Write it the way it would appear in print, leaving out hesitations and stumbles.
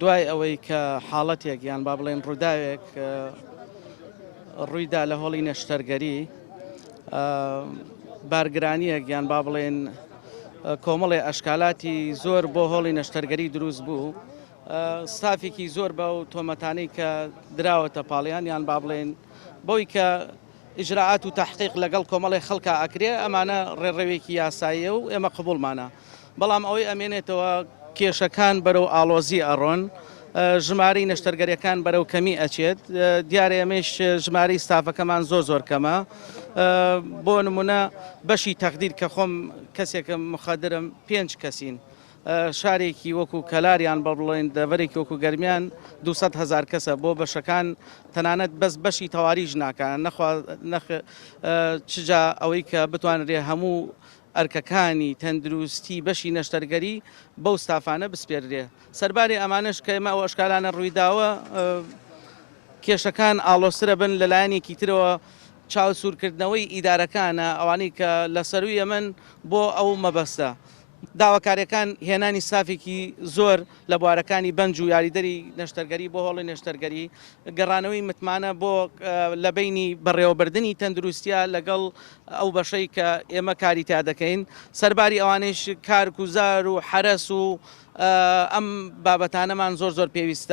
دوای ئەوەی کە حاڵەتێک یان با بڵێن ڕووداوێک ڕوویدا لە هۆڵی نەشتەرگەری بارگرانیەک یان با بڵێن کۆمەڵێ ئەشکالاتی زۆر بۆ هۆڵی نەشتەرگەری دروست بوو ستافێکی زۆر بە و تۆمەتانەی کە دراوەتە پاڵیان یان با بڵێن بۆی کە ئیجراعات و تحقیق لەگەڵ کۆمەڵی خەڵکە ئەکرێ ئەمانە ڕێڕەوێکی یاساییە و ئێمە قبولمانە بەڵام ئەوەی ئەمێنێتەوە کێشەکان بەرەو ئاڵۆزی ئەڕۆن ژمارەی نەشتەرگەریەکان بەرەو کەمی ئەچێت دیارە ئێمەش ژمارەی ستافەکەمان زۆر کەمە بۆ نمونە بەشی تەقدیر کە خۆم کەسێکم مخەدرم 5 کەسین شارێکی وەکو کەلاریان بە بڵێن دەڤەرێکی وەکو گەرمیان 200,000 کەسە بۆ بەشەکان تەنانەت بەس بەشی تەواریش ناکەن چجا ئەوەی کە بتوانرێ هەموو ئەرکەکانی تەندروستی بەشی نەشتەرگەری بەو ستافانە بسپێررێ سەرباری ئەمانش کە ئێمە ئەو ئەشکالانە ڕوویداوە کێشەکان ئاڵۆسرە بن لەلایەنێکی ترەوە چاوسورکردنەوەی ئیدارەکانە ئەوانەی کە لە سەروی ئەمن بۆ ئەو مەبەستە داواکاریەکان هێنانی سافێکی زۆر لە بوارەکانی بەنج و یاریدەری نەشتەرگەری بۆ هۆڵی نەشتەرگەری گەڕانەوەی متمانە بۆ لە بینی بەڕێوەبردننی تەندروستیە لەگەڵ ئەو بەشەی کە ئێمە کاری تا دەکەین سەرباری ئەوانش کارگوزار و حرەس و ئەم بابەتانەمان زۆر پێویستە